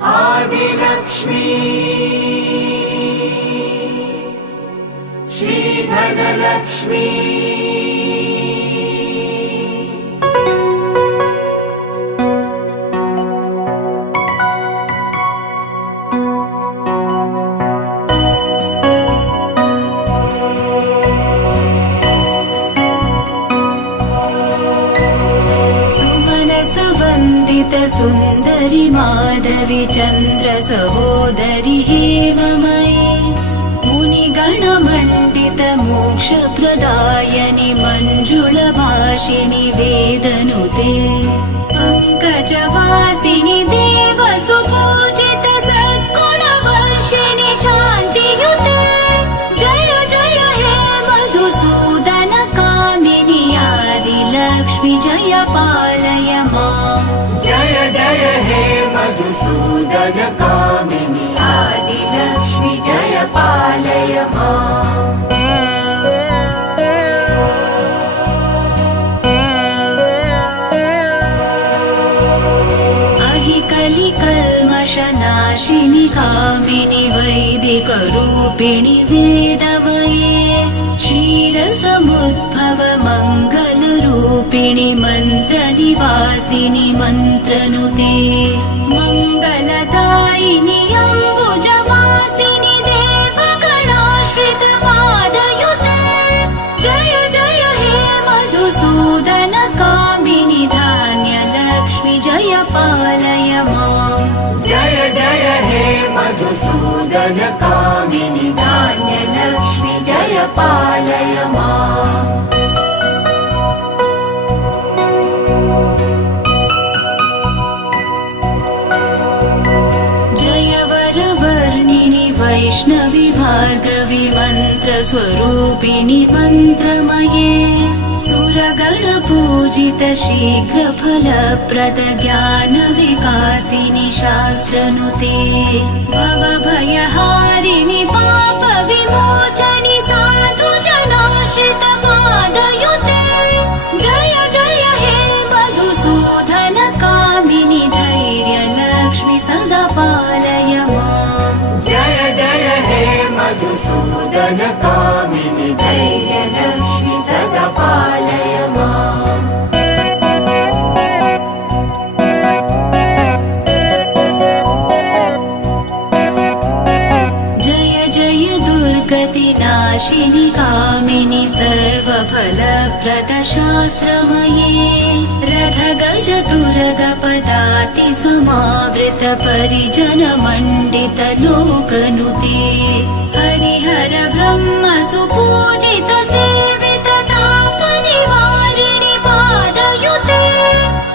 आदिलक्ष्मी श्रीधनलक्ष्मी सुन्दरि माधवी चन्द्र सहोदरि हेममयी मुनिगणमण्डित मोक्षप्रदायनि मञ्जुलभाषिणि वेदनुते पङ्कजवासिनि देवसुपूजित सद्गुणवर्षिणि शान्तियुते जय जय हे मधुसूदन कामिनि आदिलक्ष्मि जय पालय माम् जय जय हे मधुसूदन कामिनि आदिलक्ष्मि जय पालय माम् कलिकल्मषनाशिनि कामिनि वैदिकरूपिणि वेदमये क्षीरसमुद्भव मङ्गलरूपिणि मन्त्रनिवासिनि मन्त्रनुते मङ्गलदायिनि अम्बुजवासिनि देवगणाश्रित पादयुते जय जय हे मधुसूदन कामिनि धान्यलक्ष्मि जय पालय माम् जय जय हे मधुसूदन कामिनि धान्यलक्ष्मि जय पालय माम् जय वरवर्णिनि वैष्णवि भार्गवि मन्त्रस्वरूपिणि मन्त्रमये सुरगणपूजित शीघ्रफलप्रद ज्ञानविकासिनि शास्त्रनुते भवभयहारिणि पापविमोचनि साधुजनाश्रित पादयुते जय जय हे मधुसूदन कामिनि धैर्यलक्ष्मि सदा पालय माम् जय जय हे मधुसूदन कामिनि धैर्यलक्ष्मि सदा पालय माम् जय जय दुर्गतिनाशिनि कामिनि सर्वफलप्रद शास्त्रमये रथगज तुरगपदाति समावृत परिजन मण्डित लोकनुते हरिहर ब्रह्म सुपूजित सेवित तापनिवारिणि पादयुते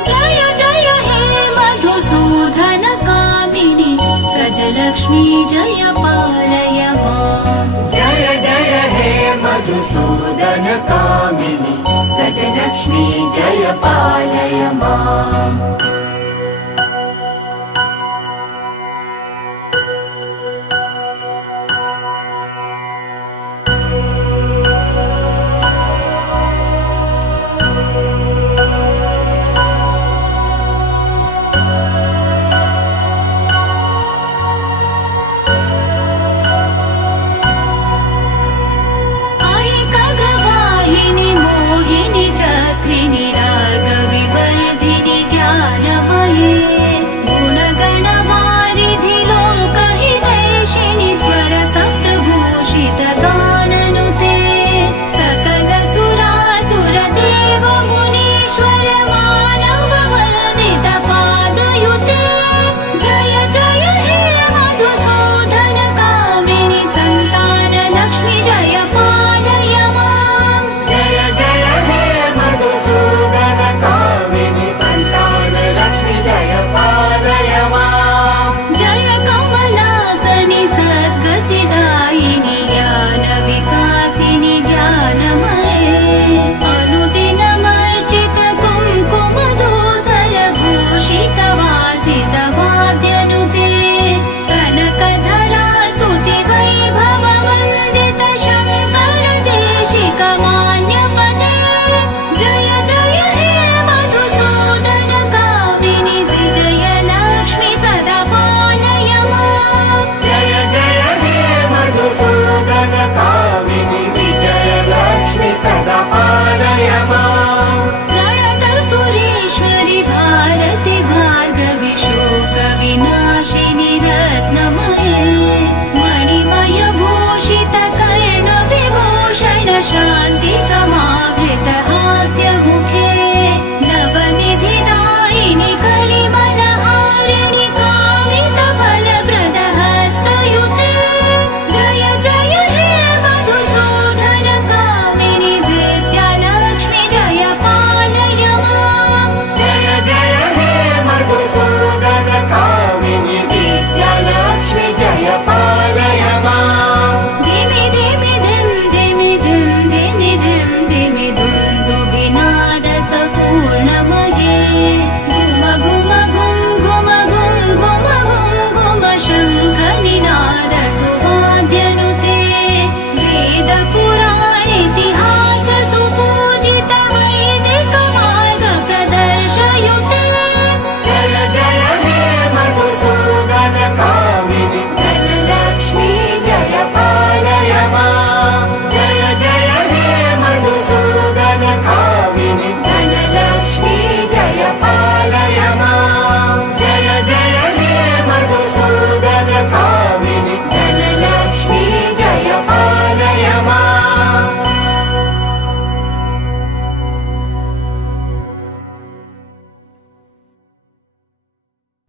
जय जय हे मधुसूदन कामिनि गजलक्ष्मी जय पालय माम् जय जय हे मधुसूदन कामिनि गजलक्ष्मी जय पालय माम्